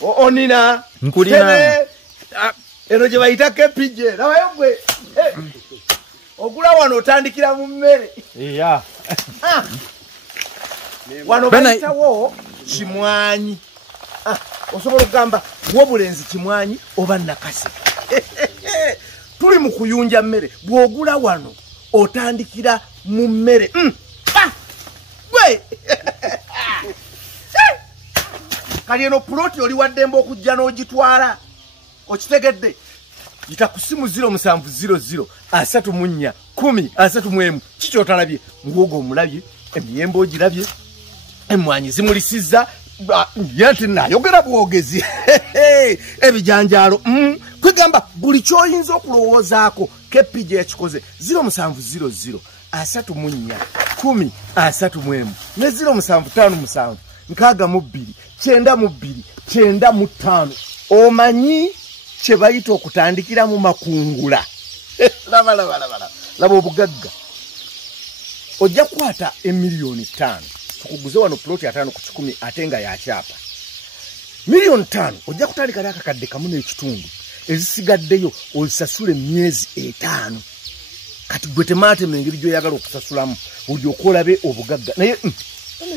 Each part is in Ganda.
Onina. Nkulina. Eno gye bayita kepije. Nabayo gwe. Ogula wano otandikira mu mmere. Yeah. Wano bayitawo kimwanyi. Osobola okugamba wobulenzi kimwanyi oba nakase. Tuli mu kuyunja mmere. Bw'ogula wano otandikira mu mmere. Gwe. Kali eno ploti oli waddembe okujja n'ogitwala. Okitegedde? Yita ku simu 0700 34 10 31. Kiki otalabye? Muwogo omulabye, emiyembe ogirabye, emmwanyi zimulisizza, yati nayogera bwogezi. Ebijanjaalo, kwegamba buli ky'oyinza okulowoozaako Kepije ekikoze 0700 34 10 31 ne 0757 62 92 95. Omanyi kye bayita okutandikira mu makungula. Laba obugagga. Ojja kukwata $5,000,000 tukuguze wano ploti 5 ku 10 ate nga yakyapa. $5,000,000 ojja kutandika n'akakadde kamu n'ekitundu. Ezisigaddeyo ozisasule emyezi 5. Kati gwe temaatema engeri gy'oyagala okusasulamu olyoka olabe obugagga. Naye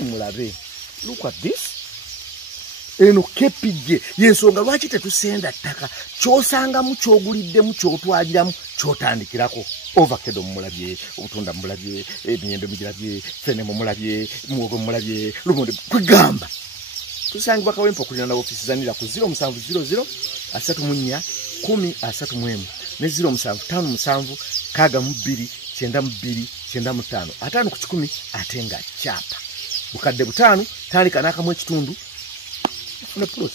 mulabe. Look at this. Eno Kepije yensonga lwaki tetusenda ttaka kyosangamu kyoguliddemu kyotwaliramu kyotandikirako. Ovakado mulabye, obutunda mulabye, emiyembe mugirabye, fene mulabye, muwogo mulabye, lumonde kwegamba. Tusangibwa Kawempe okulina na ofisi zanira ku 0700 34 10 31 ne 0757 62 92 95 5 ku 10 ate nga kyapa. Bukadde butano tandika n'akamu ekitundu. Una plus.